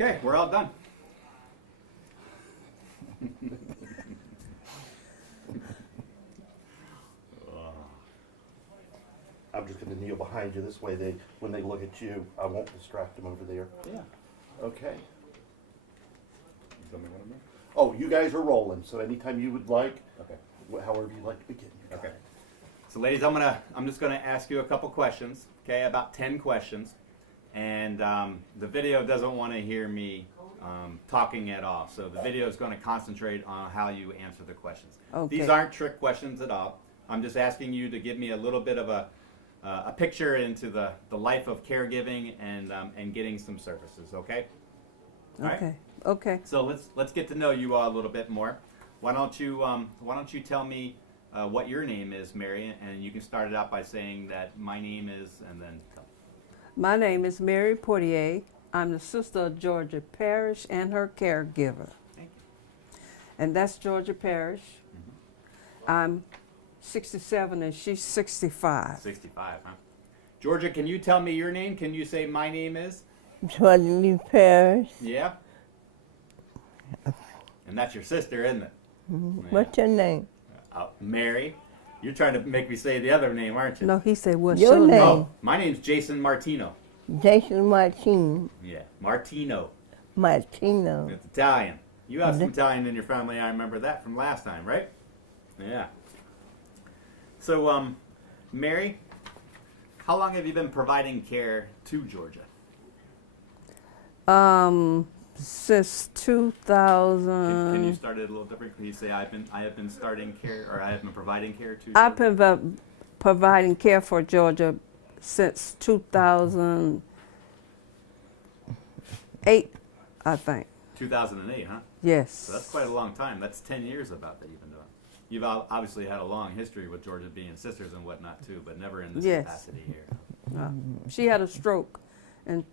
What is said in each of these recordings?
Okay, we're all done. I'm just going to kneel behind you. This way, when they look at you, I won't distract them over there. Yeah. Okay. Tell me what I'm doing. Oh, you guys are rolling, so anytime you would like, Okay. however you'd like to begin. You got Okay. it. So, ladies, I'm just gonna ask you a couple questions. Okay, about 10 questions, and the video doesn't want to hear me talking at all. So the video is going to concentrate on how you answer the questions. Okay. These aren't trick questions at all. I'm just asking you to give me a little bit of a picture into the life of caregiving and getting some services. Okay. All right? Okay. Okay. So let's get to know you all a little bit more. Why don't you tell me what your name is, Mary, and you can start it out by saying that my name is, and then tell. My name is Mary Portier. I'm the sister of Georgia Parrish and her caregiver. Thank you. And that's Georgia Parrish. Mm-hmm. I'm 67 and she's 65. 65, huh? Georgia, can you tell me your name? Can you say my name is? Georgia Parrish. Yeah. And that's your sister, isn't it? Mm-hmm. Yeah. What's your name? Mary. You're trying to make me say the other name, aren't you? No, he said, what's Your your name? name. Oh, my name's Jason Martino. Jason Martino. Yeah, Martino. Martino. It's Italian. You have some Italian in your family. I remember that from last time, right? Yeah. So, Mary, how long have you been providing care to Georgia? Since 2000. Can you start it a little different? Can you say I have been starting care, or I have been providing care to? I've Georgia? been providing care for Georgia since 2008, I think. 2008, huh? Yes. So that's quite a long time. That's 10 years about that you've been doing. You've obviously had a long history with Georgia being sisters and whatnot too, but never in this Yes. capacity here. She had a stroke in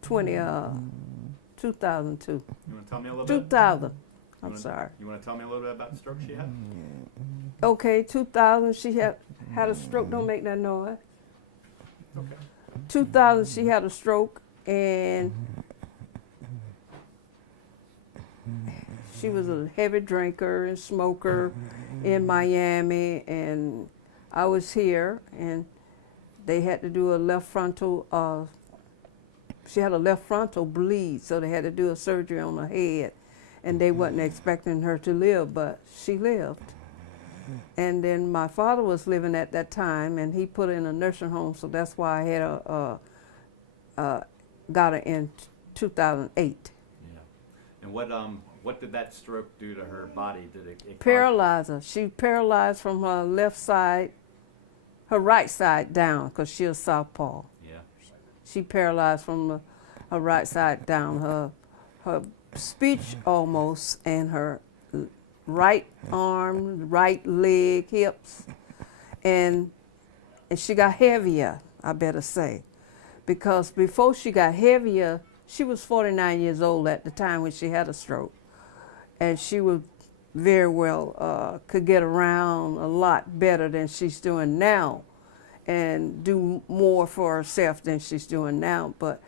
2002. You want to tell me a little bit? 2000. You I'm wanna- sorry. You want to tell me a little bit about the stroke she had? Okay, 2000 she had a stroke. Don't make that noise. Okay. 2000 she had a stroke and she was a heavy drinker and smoker in Miami, and I was here and they had to do a left frontal she had a left frontal bleed, so they had to do a surgery on her head, and they wasn't expecting her to live, but she lived. And then my father was living at that time, and he put her in a nursing home, so that's why I had got her in 2008. Yeah. And what did that stroke do to her body? Did it cause- Paralyzed her. She paralyzed from her left side, her right side down, because she was southpaw. Yeah. She paralyzed from her right side down, her speech almost, and her right arm, right leg, hips, and she got heavier, I better say, because before she got heavier, she was 49 years old at the time when she had a stroke, and she was very well could get around a lot better than she's doing now, and do more for herself than she's doing now. But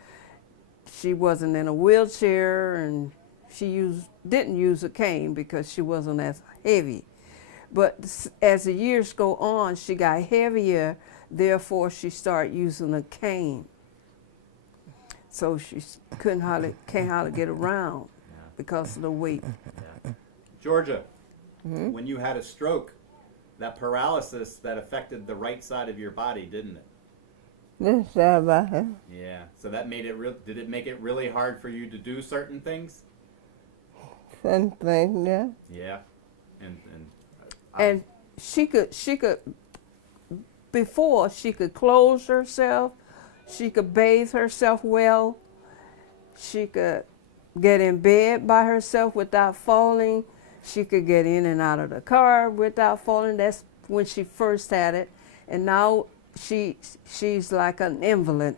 she wasn't in a wheelchair, and she didn't use a cane because she wasn't as heavy. But as the years go on, she got heavier, therefore she started using a cane. So she can't hardly get around Yeah. because of the weight. Yeah. Georgia, when you had a stroke, that paralysis that affected the right side of your body, didn't it? This about her. Yeah. So that made it real. Did it make it really hard for you to do certain things? Something, yeah. Yeah. And And she could before she could clothe herself, she could bathe herself well, she could get in bed by herself without falling, she could get in and out of the car without falling. That's when she first had it, and now she's like an invalid.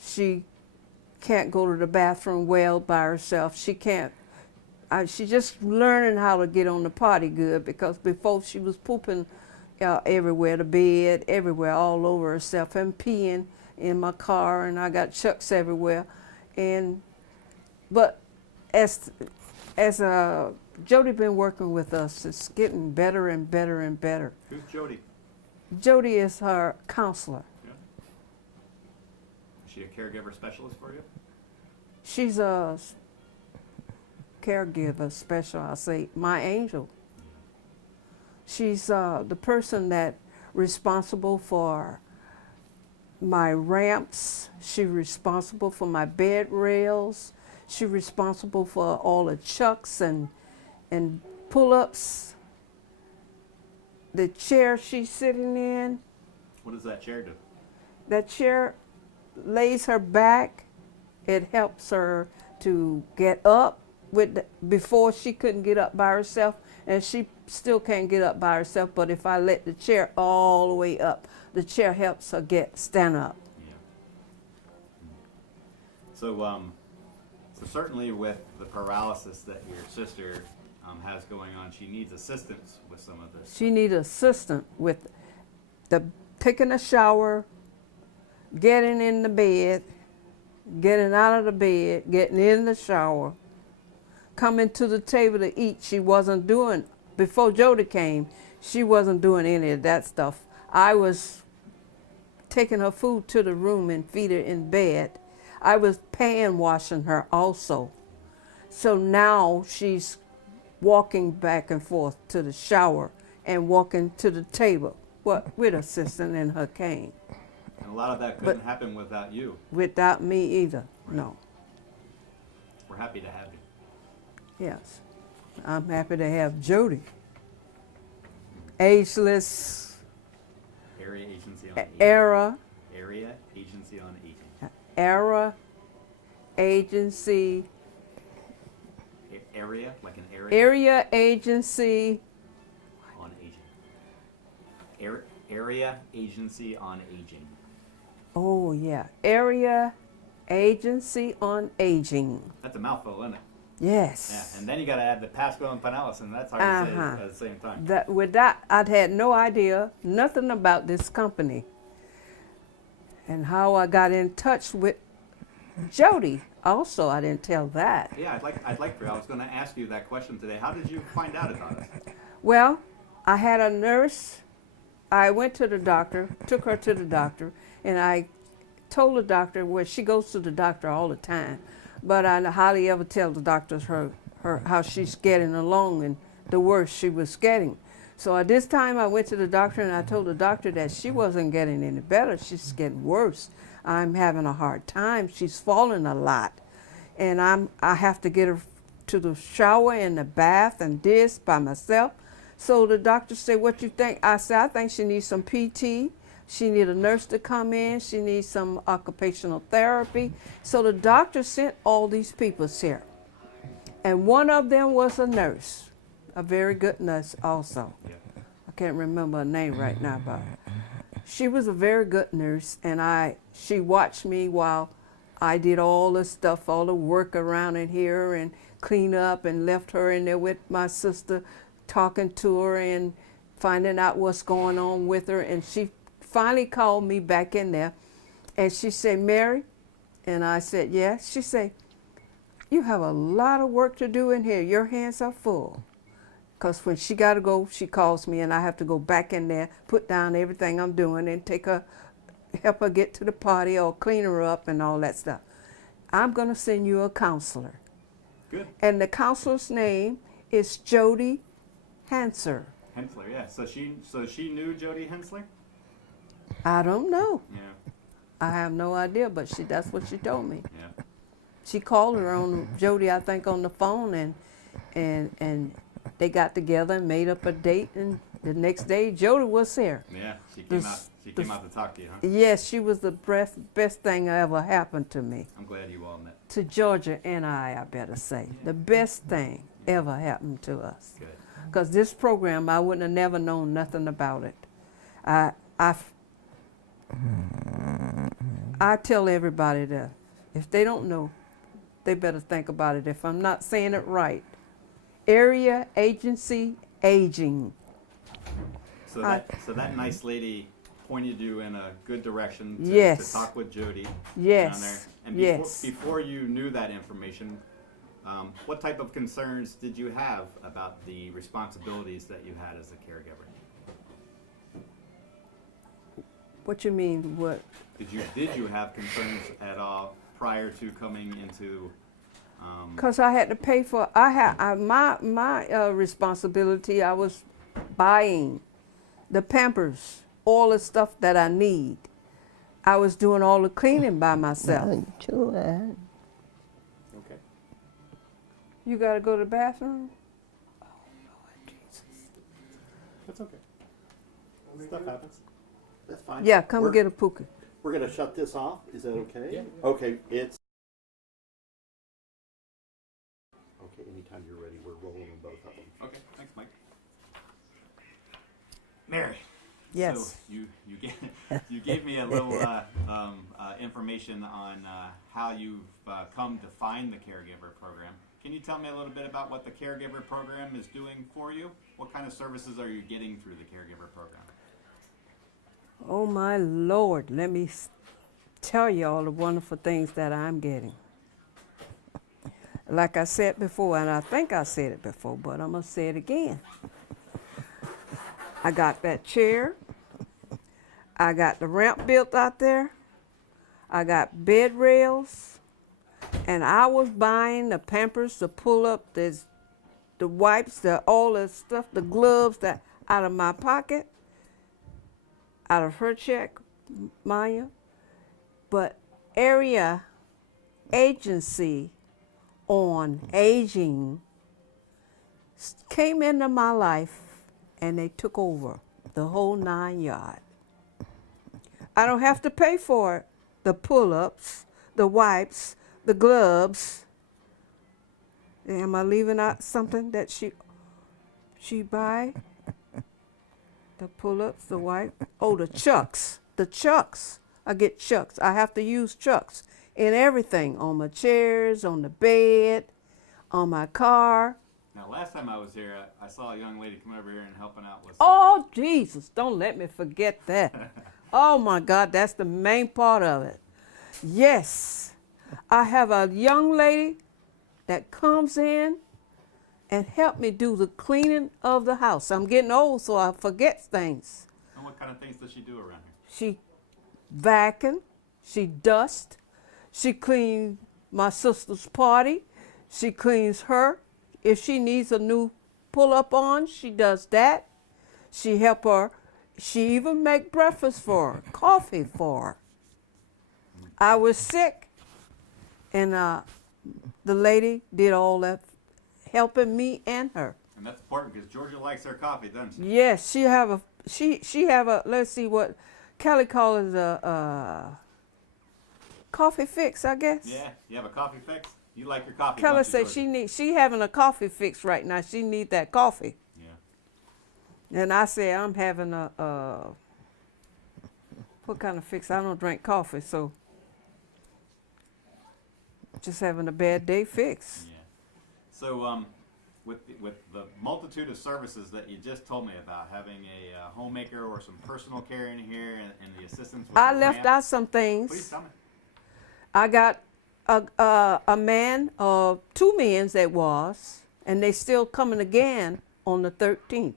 She can't go to the bathroom well by herself. She can't. She's just learning how to get on the potty good, because before she was pooping everywhere, the bed, everywhere, all over herself, and peeing in my car, and I got chucks everywhere. And but as Jody been working with us, it's getting better and better and better. Who's Jody? Jody is her counselor. Is she a caregiver specialist for you? She's a caregiver special, I'll say, my angel. She's the person that responsible for my ramps. She's responsible for my bed rails. She's responsible for all the chucks and pull-ups. The chair she's sitting in, What does that chair do? that chair lays her back. It helps her to get up before she couldn't get up by herself, and she still can't get up by herself, but if I let the chair all the way up, the chair helps her stand up. Yeah. So certainly with the paralysis that your sister has going on, she needs assistance with some of this. She needs assistance with taking a shower, getting in the bed, getting out of the bed, getting in the shower, coming to the table to eat. She wasn't doing, before Jody came, she wasn't doing any of that stuff. I was taking her food to the room and feed her in bed. I was pan washing her also. So now she's walking back and forth to the shower and walking to the table with assistant in her cane. And a lot of that couldn't happen without you. Without me either, no. We're happy to have you. Yes, I'm happy to have Jody. Ageless Area Agency on Aging. Era Area Agency on Aging. Agency, Area, like an area Area Agency, on Aging. Area Agency on Aging. oh yeah, Area Agency on Aging. That's a mouthful, isn't it? Yes. Yeah, and then you got to add the Pasco and Pinellas, and that's hard to say Uh-huh. at the same time. That with that, I'd had no idea, nothing about this company, and how I got in touch with Jody. Also, I didn't tell that. Yeah, I'd like for. I was going to ask you that question today. How did you find out about us? Well, I had a nurse. I went to the doctor, took her to the doctor, and I told the doctor, well, she goes to the doctor all the time, but I hardly ever tell the doctors her how she's getting along and the worse she was getting. So at this time, I went to the doctor and I told the doctor that she wasn't getting any better. She's getting worse. I'm having a hard time. She's falling a lot, and I have to get her to the shower and the bath and this by myself. So the doctor said, what you think? I said, I think she needs some PT. She needs a nurse to come in. She needs some occupational therapy. So the doctor sent all these people here. And one of them was a nurse, a very good nurse also. Yeah. I can't remember her name right now, but she was a very good nurse, and she watched me while I did all the stuff, all the work around in here and clean up, and left her in there with my sister, talking to her and finding out what's going on with her. And she finally called me back in there, and she said, Mary, and I said, yes. She said, you have a lot of work to do in here. Your hands are full. Because when she got to go, she calls me, and I have to go back in there, put down everything I'm doing, and help her get to the party or clean her up and all that stuff. I'm going to send you a counselor. Good. And the counselor's name is Jody Hensler. Hensler, yeah. So she knew Jody Hensler? I don't know. Yeah. I have no idea, but that's what she told me. Yeah. She called her on Jody, I think, on the phone, and they got together and made up a date, and the next day Jody was there. Yeah. She came out to talk to you, huh? Yes, she was the best thing that ever happened to me. I'm glad you all met. To Georgia and I better say. The best thing ever happened to us. Good. Because this program, I wouldn't have never known nothing about it. I tell everybody that if they don't know, they better think about it. If I'm not saying it right, Area Agency Aging. So that nice lady pointed you in a good direction to Yes. talk with Jody. Yes. Down there. And Yes. before you knew that information, What type of concerns did you have about the responsibilities that you had as a caregiver? What you mean? What? Did you have concerns at all prior to coming into? Cause I had to pay for. My responsibility. I was buying the Pampers, all the stuff that I need. I was doing all the cleaning by myself. Too. Okay. You gotta go to the bathroom? Oh, Lord Jesus. That's okay. Stuff happens. That's fine. Yeah, come We're- get a puka. We're gonna shut this off. Is that okay? Yeah. Okay, it's. Okay, anytime you're ready, we're rolling both of them. Okay, thanks, Mike. Mary. Yes. So you gave me a little information on how you've come to find the caregiver program. Can you tell me a little bit about what the caregiver program is doing for you? What kind of services are you getting through the caregiver program? Oh my Lord, let me tell you all the wonderful things that I'm getting. Like I said before, and I think I said it before, but I'm gonna say it again. I got that chair. I got the ramp built out there. I got bed rails. And I was buying the Pampers, the pull-up, the wipes, all the stuff, the gloves that out of my pocket, out of her check, Maya. But area agency on aging came into my life and they took over the whole 9 yards. I don't have to pay for it. The pull-ups, the wipes, the gloves. Am I leaving out something that she buy? The pull-ups, the wipe. Oh, the chucks. The chucks. I get chucks. I have to use chucks in everything, on my chairs, on the bed, on my car. Now, last time I was here, I saw a young lady come over here and helping out with. Oh, Jesus, don't let me forget that. Oh, my God, that's the main part of it. Yes, I have a young lady that comes in and help me do the cleaning of the house. I'm getting old, so I forget things. And what kind of things does she do around here? She vacuum, she dust, she cleans my sister's party, she cleans her. If she needs a new pull-up on, she does that. She help her. She even make breakfast for her, coffee for her. I was sick, and the lady did all that, helping me and her. And that's important because Georgia likes her coffee, doesn't she? Yes, she have a. Let's see what Kelly calls a coffee fix, I guess. Yeah, you have a coffee fix? You like your coffee, Kelly don't you, said Georgia? she having a coffee fix right now. She need that coffee. Yeah. And I said I'm having a what kind of fix? I don't drink coffee, so just having a bad day fix. Yeah. So, with the multitude of services that you just told me about, having a homemaker or some personal care in here and the assistance with I the left ramp, out some things. Please tell me. I got a man, two men that was, and they still coming again on the 13th.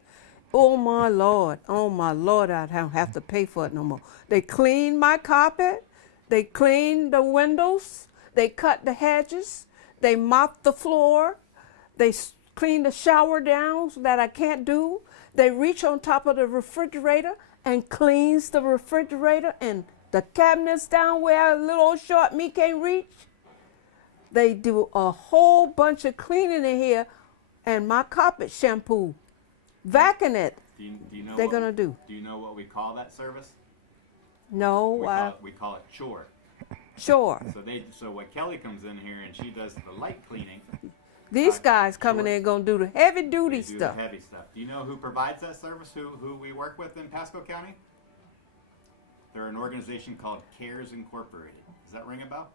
Oh my Lord, I don't have to pay for it no more. They cleaned my carpet, they cleaned the windows, they cut the hedges, they mopped the floor, they cleaned the shower down so that I can't do. They reach on top of the refrigerator and cleans the refrigerator and the cabinets down where a little old short me can't reach. They do a whole bunch of cleaning in here, and my carpet shampoo, vacuuming it. Do you know They're what, gonna do. Do you know what we call that service? No, We call it chore. sure. So when Kelly comes in here and she does the light cleaning, These guys Sure. coming in gonna do the heavy duty they do stuff. the heavy stuff. Do you know who provides that service? Who we work with in Pasco County? They're an organization called CARES Incorporated. Does that ring a bell?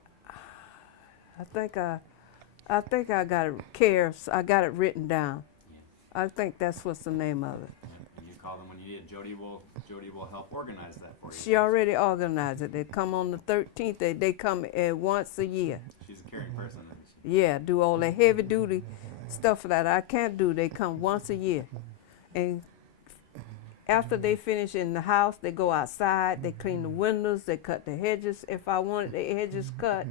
I think I got it cares. I got it written down. Yeah. I think that's what's the name of it. And you call them when you need it. Jody will help organize that for you. She already organized it. They come on the 13th. They come once a year. She's a caring person, isn't she? Yeah, do all the heavy duty stuff that I can't do. They come once a year. And after they finish in the house, they go outside, they clean the windows, they cut the hedges if I wanted the hedges cut.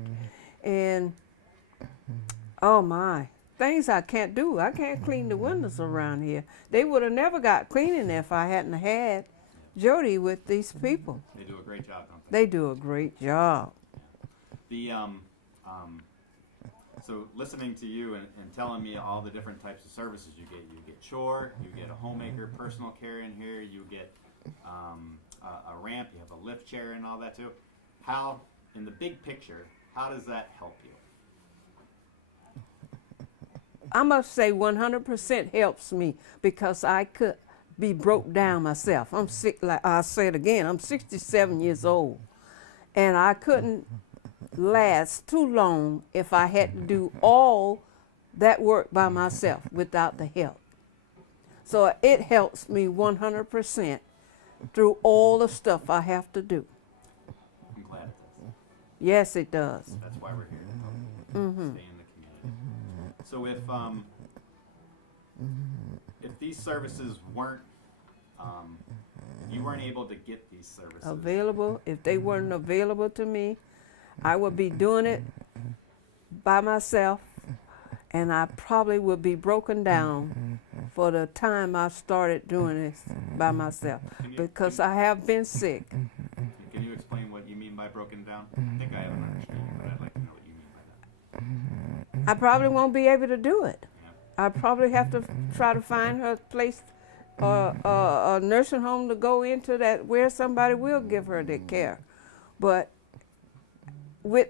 And oh my, things I can't do. I can't clean the windows around here. They would have never got cleaning if I hadn't had Jody with these people. They do a great job, don't they? They do a great job. The so listening to you and telling me all the different types of services you get chore, you get a homemaker, personal care in here, you get a ramp, you have a lift chair and all that too. How, in the big picture, how does that help you? I must say 100% helps me because I could be broke down myself. I'm sick, like I said again, I'm 67 years old. And I couldn't last too long if I had to do all that work by myself without the help. So it helps me 100% through all the stuff I have to do. I'm glad it does. Yes, it does. That's why we're here to help stay in the community. So if these services weren't, you weren't able to get these services. Available, if they weren't available to me, I would be doing it by myself, and I probably would be broken down for the time I started doing this by myself because I have been sick. Can you explain what you mean by broken down? I think I have an understanding, but I'd like to know what you mean by that. I probably won't be able to do it. Yeah. I probably have to try to find her a place, a nursing home to go into that where somebody will give her the care. But with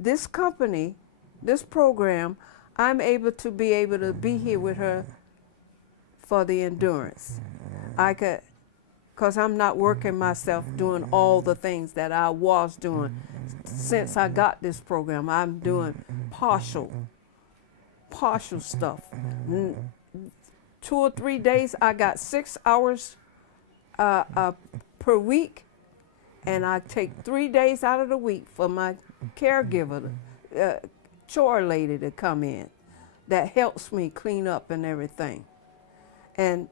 this company, this program, I'm able to be here with her for the endurance. I could, because I'm not working myself doing all the things that I was doing. Since I got this program, I'm doing partial stuff. 2 or 3 days, I got 6 hours per week, and I take 3 days out of the week for my caregiver, chore lady to come in that helps me clean up and everything. And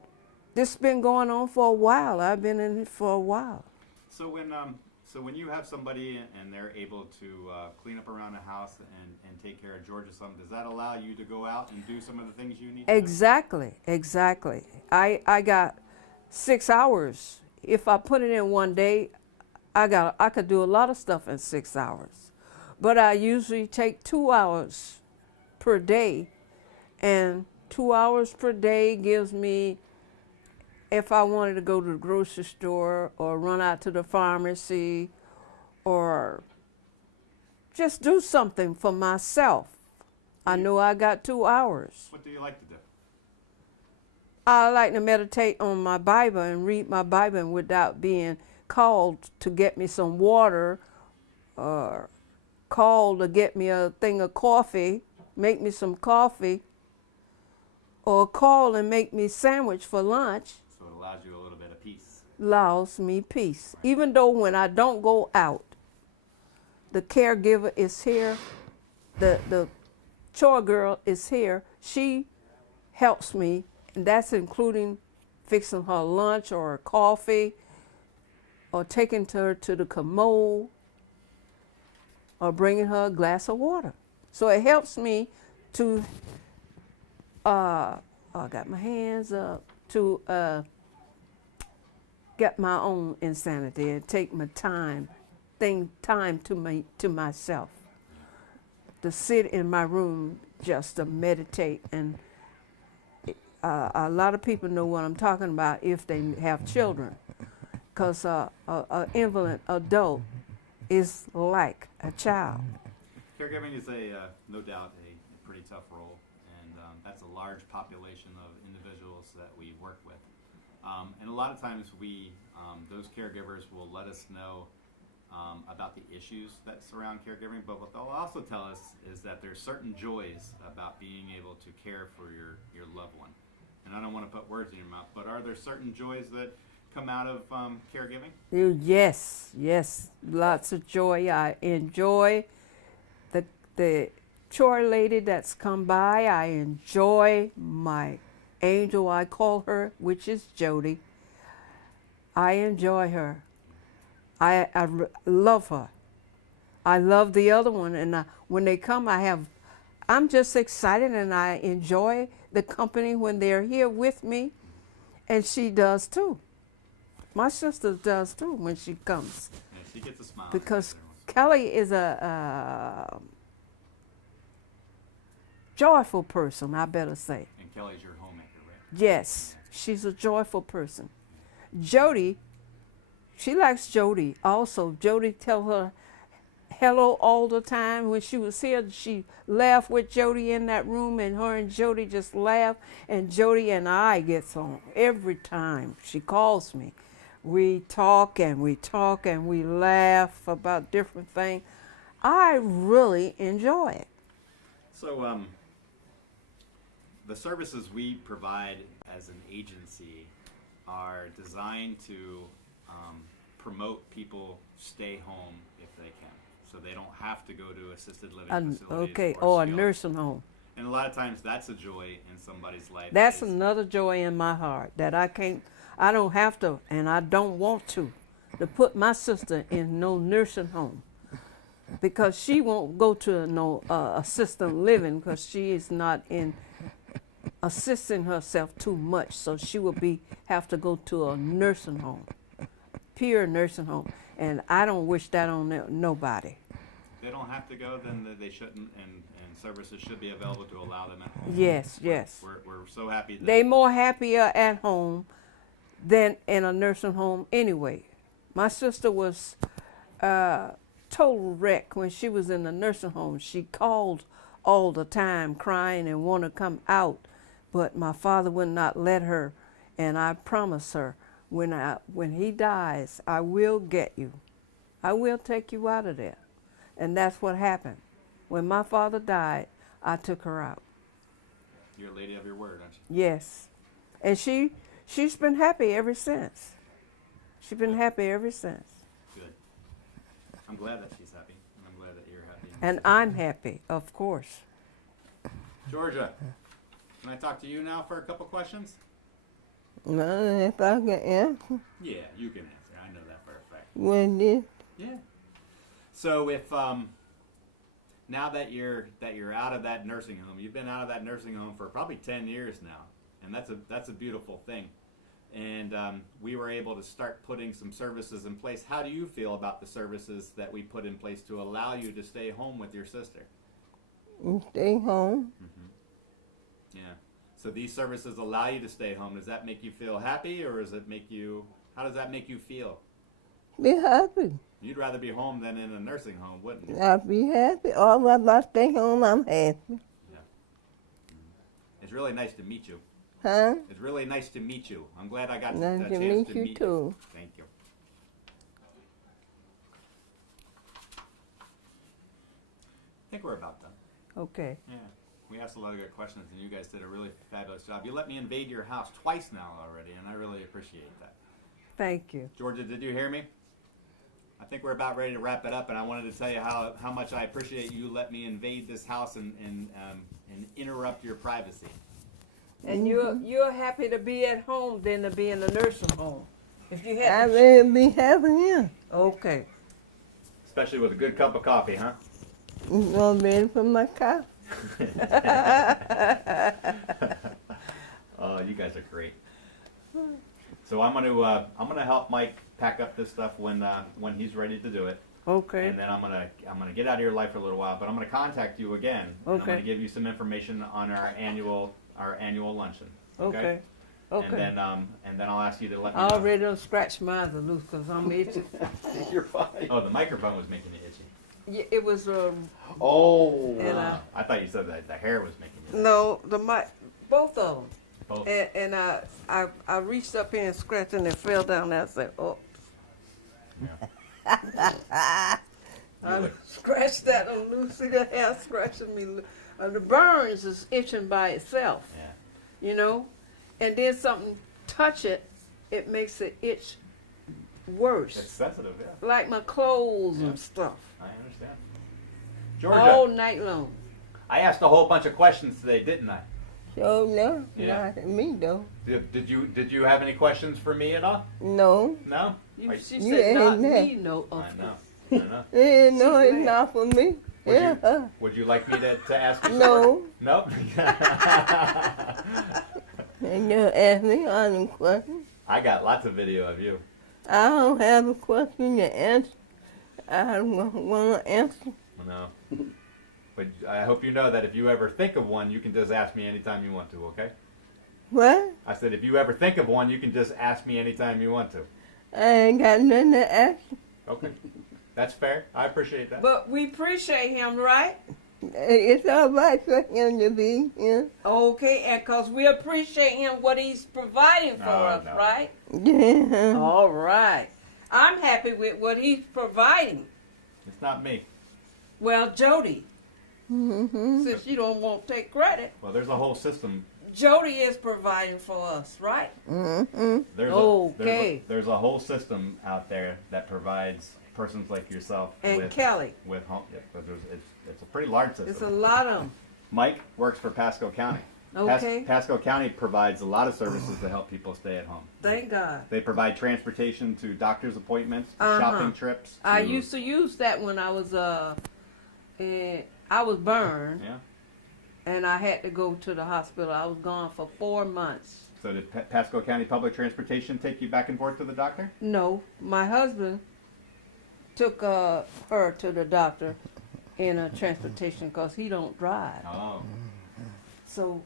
this has been going on for a while. I've been in it for a while. So when you have somebody and they're able to clean up around the house and take care of George or something, does that allow you to go out and do some of the things you need to Exactly. I got 6 hours. If I put it in one day, I could do a lot of stuff in 6 hours. But I usually take 2 hours per day, and 2 hours per day gives me, if I wanted to go to the grocery store or run out to the pharmacy or just do something for myself, I know I got 2 hours. What do you like to do? I like to meditate on my Bible and read my Bible without being called to get me some water or called to get me a thing of coffee, make me some coffee, or call and make me sandwich for lunch. So it allows you a little bit of peace. Allows me peace. Even though when I don't go out, the caregiver is here, the chore girl is here. She helps me, and that's including fixing her lunch or her coffee, or taking her to the commode, or bringing her a glass of water. So it helps me to, I got my hands up, to get my own insanity and take my time to myself, to sit in my room just to meditate. And a lot of people know what I'm talking about if they have children, because an invalid adult is like a child. Caregiving is no doubt a pretty tough role, and that's a large population of individuals that we work with. And a lot of times those caregivers will let us know about the issues that surround caregiving, but what they'll also tell us is that there's certain joys about being able to care for your loved one. And I don't want to put words in your mouth, but are there certain joys that come out of caregiving? Yes, lots of joy. I enjoy the chore lady that's come by. I enjoy my angel, I call her, which is Jody. I enjoy her. I love her. I love the other one, and when they come, I'm just excited, and I enjoy the company when they're here with me, and she does too. My sister does too when she comes, Yeah, she gets a smile. because Kelly is a joyful person, I better say. And Kelly's your homemaker, right? Yes, she's a joyful person. Jody, she likes Jody also. Jody tell her hello all the time. When she was here, she laughed with Jody in that room, and her and Jody just laugh. And Jody and I gets on every time she calls me. We talk and we talk and we laugh about different things. I really enjoy it. So, the services we provide as an agency are designed to promote people stay home if they can, so they don't have to go to assisted living facilities. Okay, or a skilled. nursing home. And a lot of times, that's a joy in somebody's life. That's is- another joy in my heart that I don't have to, and I don't want to put my sister in no nursing home, because she won't go to no assisted living, because she is not in assisting herself too much, so she will have to go to a nursing home, pure nursing home, and I don't wish that on nobody. They don't have to go, then they shouldn't, and services should be available to allow them at home. Yes, yes. We're so happy that They more happier at home than in a nursing home anyway. My sister was total wreck when she was in the nursing home. She called all the time crying and want to come out, but my father would not let her, and I promised her, when he dies, I will get you. I will take you out of there. And that's what happened. When my father died, I took her out. you're a lady of your word, aren't you? Yes. And she's been happy ever since. She's been happy ever since. Good. I'm glad that she's happy, and I'm glad that you're happy. And I'm happy, of course. Georgia, can I talk to you now for a couple questions? No, if I can answer, Yeah, you can answer. I know that for a fact. when this, Yeah. So if now that you're out of that nursing home, you've been out of that nursing home for probably 10 years now, and that's a beautiful thing. And we were able to start putting some services in place. How do you feel about the services that we put in place to allow you to stay home with your sister? you stay home, Yeah. So these services allow you to stay home. Does that make you feel happy, or does it make you? How does that make you feel? be happy. You'd rather be home than in a nursing home, wouldn't you? I'll be happy. All if I stay home, I'm happy. It's really nice to meet you. Huh? It's really nice to meet you. I'm glad I got Nice a to chance meet to you meet too. you. Thank you. I think we're about done. Okay. Yeah. We asked a lot of good questions, and you guys did a really fabulous job. You let me invade your house twice now already, and I really appreciate that. Thank you. Georgia, did you hear me? I think we're about ready to wrap it up, and I wanted to tell you how much I appreciate you let me invade this house and interrupt your privacy. And you're happy to be at home than to be in the nursing home. If you I had will be happy here. okay. Especially with a good cup of coffee, huh? You gonna ready for my coffee? Oh, you guys are great. So I'm gonna help Mike pack up this stuff when he's ready to do it, Okay. and then I'm gonna get out of your life for a little while. But I'm gonna contact you again. And I'm Okay. gonna give you some information on our annual luncheon. Okay. Okay. And then I'll ask you to let me I know. already done scratched my eyes loose because I'm itching. You're fine. Oh, the microphone was making it itchy. Yeah, it was Oh. And, I thought you said that the hair was making it. no the mic, both of them. Both. And I reached up here and scratched and it fell down there. I said, oh. Yeah. I scratched that on Lucy. The hair scratching me. The burns is itching by itself, Yeah. you know, and then something touch it, it makes it itch worse. It's sensitive, yeah. Like my clothes Yeah. and stuff. I understand. Georgia. All night long. I asked a whole bunch of questions today, didn't I? So no, Yeah. not me though. Did you have any questions for me at all? No. No. She You said, not ain't me, no. I know. I know. Yeah, no, She it's glad. not for me. Would you- Yeah. Would you like me to ask you? No. Nope. And you ask me all questions. I got lots of video of you. I don't have a question to answer. I don't want to answer. No. But I hope you know that if you ever think of one, you can just ask me anytime you want to, okay? What? I said if you ever think of one, you can just ask me anytime you want to. I ain't got nothing to ask. Okay. That's fair. I appreciate that. But we appreciate him, right? It's all right for him to be here. Okay, and because we appreciate him what he's providing for No, us, no. right? Yeah. All right. I'm happy with what he's providing. It's not me. Well, Jody, Mm-hmm. since you don't want to take credit, Well, there's a whole system. Jody is providing for us, right? Mm-hmm. Okay. There's a whole system out there that provides persons like yourself And with Kelly. with home. Yeah, but it's a pretty large system. It's a lot of them. Mike works for Pasco County. Okay. Pasco County provides a lot of services to help people stay at home. Thank God. They provide transportation to doctor's appointments, to Uh-huh. shopping trips. I to- used to use that when I was I was burned Yeah. and I had to go to the hospital. I was gone for 4 months. So did Pasco County Public Transportation take you back and forth to the doctor? No, my husband took her to the doctor in a transportation because he don't drive. Oh. So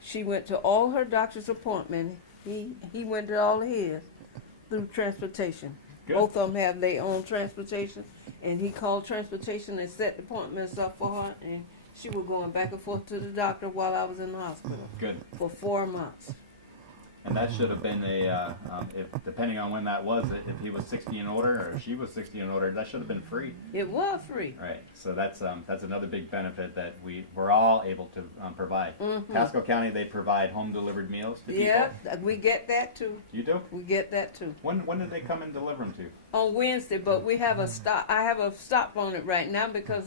she went to all her doctor's appointments. He went to all of his through transportation. Good. Both of them have their own transportation, and he called transportation and set the appointments up for her, and she was going back and forth to the doctor while I was in the hospital Good. for 4 months. And that should have been if depending on when that was, if he was 60 and older or she was 60 and older, that should have been free. It was free. Right. So that's another big benefit that we're all able to provide. Mhm. Pasco County, they provide home delivered meals to Yeah, people. we get that too. You do? We get that too. When did they come and deliver them to you? On Wednesday, but we have a stop. I have a stop on it right now because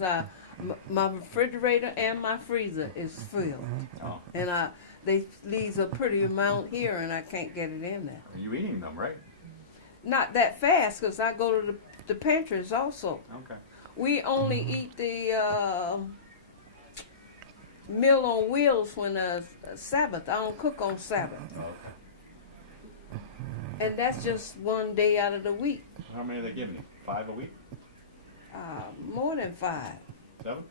my refrigerator and my freezer is filled, Oh, and they leaves a pretty amount here, and I can't get it in there. are you eating them, right? Not that fast, because I go to the pantries also. Okay. We only eat the Meal on Wheels when Sabbath. I don't cook on Sabbath, and that's just one day out of the week. How many are they giving you? 5 a week? More than 5. 7?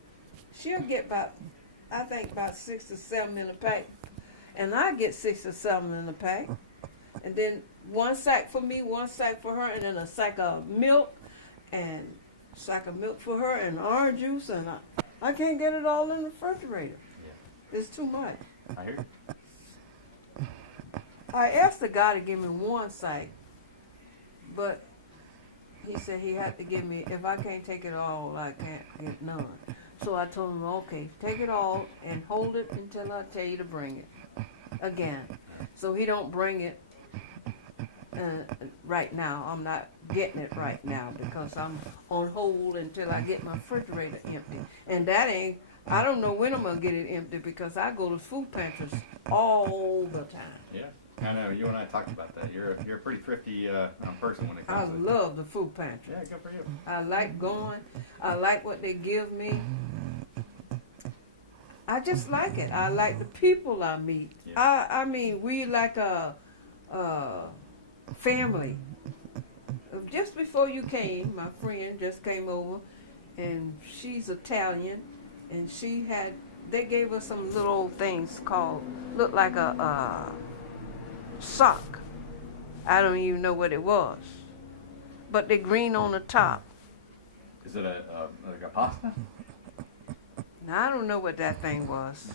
She'll get about 6 or 7 in a pack. And I get 6 or 7 in a pack. And then one sack for me, one sack for her, and then a sack of milk, and a sack of milk for her, and orange juice, and I can't get it all in the refrigerator. It's too much. I hear you. I asked the guy to give me one sack, but he said he had to give me, if I can't take it all, I can't get none. So I told him, okay, take it all and hold it until I tell you to bring it again. So he don't bring it right now. I'm not getting it right now because I'm on hold until I get my refrigerator empty. And that ain't, I don't know when I'm going to get it empty because I go to food pantries all the time. Yeah. I know. You and I talked about that. You're a pretty thrifty person when it I comes to love the food pantry. Yeah, good for you. I like going. I like what they give me. I just like it. I like the people I meet. Yeah. I mean, we like a family. Just before you came, my friend just came over, and she's Italian, and they gave us some little old things looked like a sock. I don't even know what it was, but they're green on the top. Is it like a pasta? Now, I don't know what that thing was.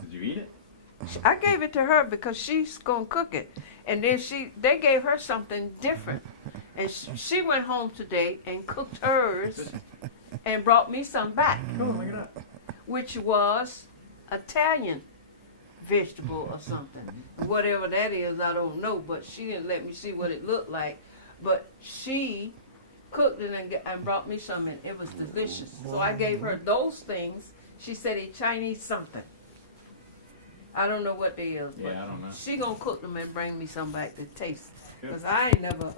Did you eat it? I gave it to her because she's gonna cook it, and then they gave her something different, and she went home today and cooked hers, and brought me some back, Cool, look at that. which was Italian vegetable or something, whatever that is. I don't know, but she didn't let me see what it looked like, but she cooked it and brought me some, and it was delicious. So I gave her those things. She said a Chinese something. I don't know what they is, but Yeah, I don't know. she gonna cook them and bring me some back to taste. Good. Cause I never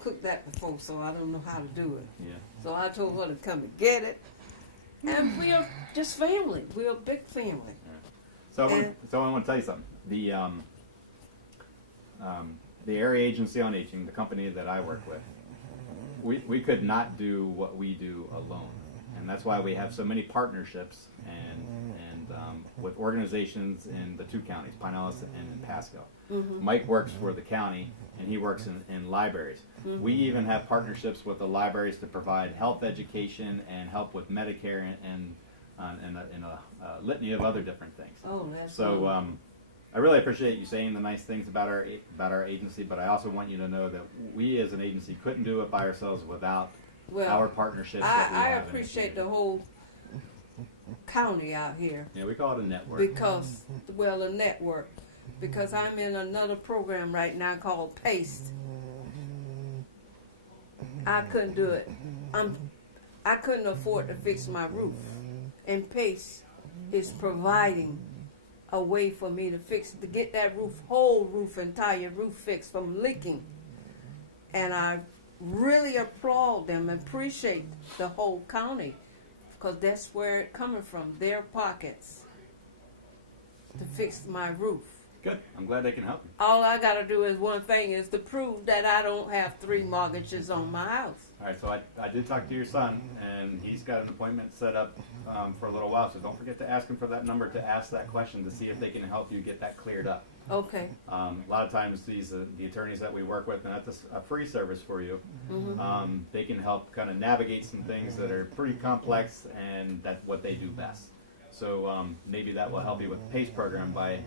cooked that before, so I don't know how to do it. Yeah. So I told her to come and get it. And we are just family. We're a big family. So I And- want to tell you something. The Area Agency on Aging, the company that I work with, we could not do what we do alone, and that's why we have so many partnerships and with organizations in the two counties, Pinellas and Pasco. Mike works for the county, and he works in libraries. We even have partnerships with the libraries to provide health education and help with Medicare and a litany of other different things. Oh, that's So wonderful. I really appreciate you saying the nice things about our agency, but I also want you to know that we as an agency couldn't do it by ourselves without our partnerships. that we I have in appreciate the community. whole county out here Yeah, we call it a network. because, well, a network. Because I'm in another program right now called PACE. I couldn't do it. I couldn't afford to fix my roof, and PACE is providing a way for me to get that entire roof fixed from leaking. And I really applaud them and appreciate the whole county, because that's where it coming from, their pockets, to fix my roof. Good. I'm glad they can help you. All I gotta do is one thing, is to prove that I don't have 3 mortgages on my house. All right, so I did talk to your son, and he's got an appointment set up for a little while, so don't forget to ask him for that number to ask that question to see if they can help you get that cleared up. Okay. A lot of times the attorneys that we work with, and that's a free service for you, they can help kind of navigate some things that are pretty complex and that's what they do best. So maybe that will help you with the PACE program by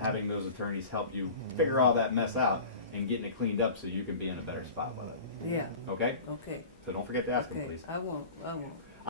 having those attorneys help you figure all that mess out and getting it cleaned up so you can be in a better spot with it. Yeah. Okay? Okay. So don't forget to ask them, Okay. please. I won't.